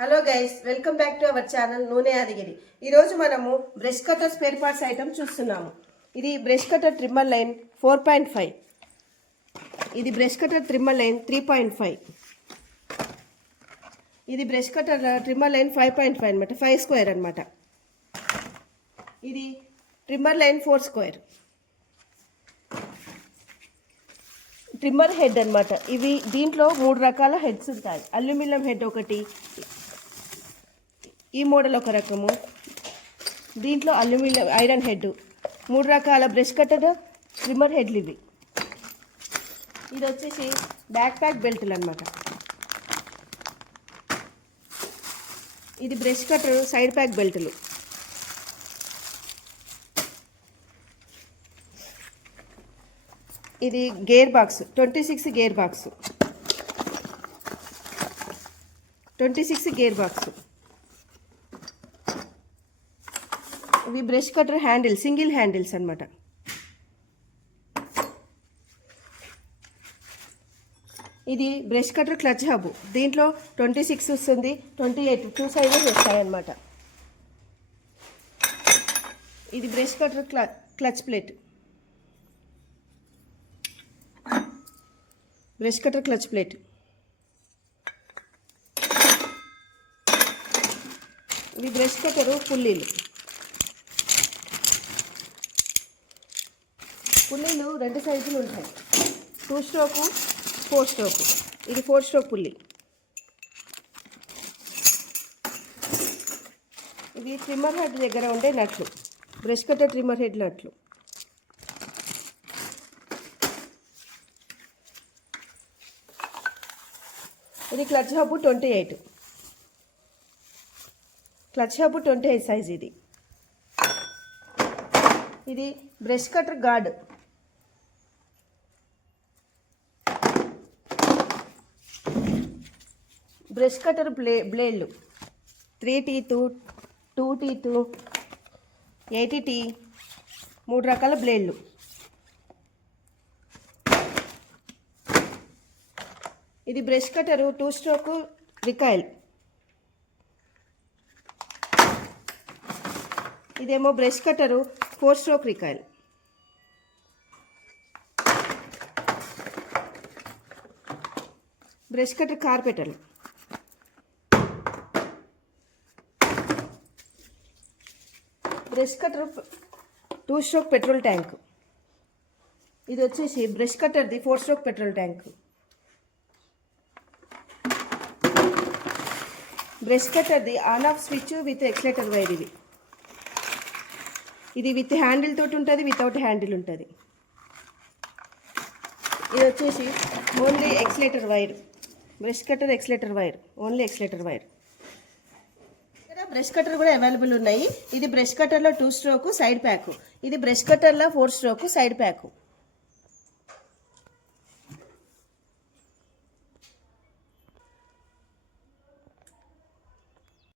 Hello guys, welcome back to our channel నూనె యాదగిరి. ఈరోజు మనము brush cutter spare parts item చూస్తున్నాము. ఇది బ్రష్ కటర్ ట్రిమ్మర్ లైన్ 4.5, ఇది బ్రష్ కటర్ ట్రిమ్మర్ లైన్ 3.5, ఇది బ్రష్ కటర్ ట్రిమ్మర్ లైన్ 5.5 అనమాట, 5 స్క్వేర్ అనమాట. ఇది trimmer line 4 square. Trimmer head అనమాట. ఇవి దీంట్లో 3 రకాల హెడ్స్ ఉంటాయి. అల్యూమినియం హెడ్ ఒకటి, ఈ మోడల్ ఒక రకము, దీంట్లో అల్యూమినియం ఐరన్ హెడ్. 3 రకాల బ్రష్ కటర్ ట్రిమ్మర్ హెడ్లు ఇవి. ఇది వచ్చేసి బ్యాక్ ప్యాక్ బెల్ట్లు అనమాట. ఇది బ్రష్ కటర్ సైడ్ ప్యాక్ బెల్ట్లు. ఇది gear box 26 gear box, 26 gear box. ఇది brush cutter handle, single handles అనమాట. ఇది బ్రష్ కటర్ క్లచ్ హబ్. దీంట్లో 26 వస్తుంది, 28, 2 సైజెస్ వస్తాయన్నమాట. ఇది brush cutter clutch plate, brush cutter clutch plate. ఇది బ్రష్ కటరు పుల్లీలు. పుల్లీలు 2 సైజులు ఉంటాయి, 2 స్ట్రోకు, 4 స్ట్రోకు. ఇది 4 స్ట్రోక్ పుల్లి. ఇది ట్రిమ్మర్ హెడ్ దగ్గర ఉండే నట్లు, బ్రష్ కటర్ ట్రిమ్మర్ హెడ్ నట్లు. ఇది clutch hub 28, clutch hub 28 size. ఇది brush cutter guard. Brush cutter బ్లేడ్లు 3 టీత్, 2 టీత్, 80T, 3 రకాల బ్లేడ్లు. ఇది బ్రష్ కటరు 2 స్ట్రోక్ రికాయిల్. ఇదేమో brush cutter 4 stroke recoil. Brush cutter కార్పెటర్లు. Brush cutter 2 stroke petrol tank. ఇది వచ్చేసి బ్రష్ కటర్ది 4 స్ట్రోక్ పెట్రోల్ ట్యాంక్. బ్రష్ కటర్ది on off switch with accelerator wire. ఇది విత్ హ్యాండిల్ తోటి ఉంటుంది, వితౌట్ హ్యాండిల్ ఉంటుంది. ఇది వచ్చేసి only accelerator wire, brush cutter accelerator wire, only accelerator wire. ఇక్కడ బ్రష్ కటర్ కూడా అవైలబుల్ ఉన్నాయి. ఇది బ్రష్ కటర్లో 2 స్ట్రోక్ సైడ్ ప్యాక్, ఇది బ్రష్ కటర్లో 4 స్ట్రోక్ సైడ్ ప్యాక్.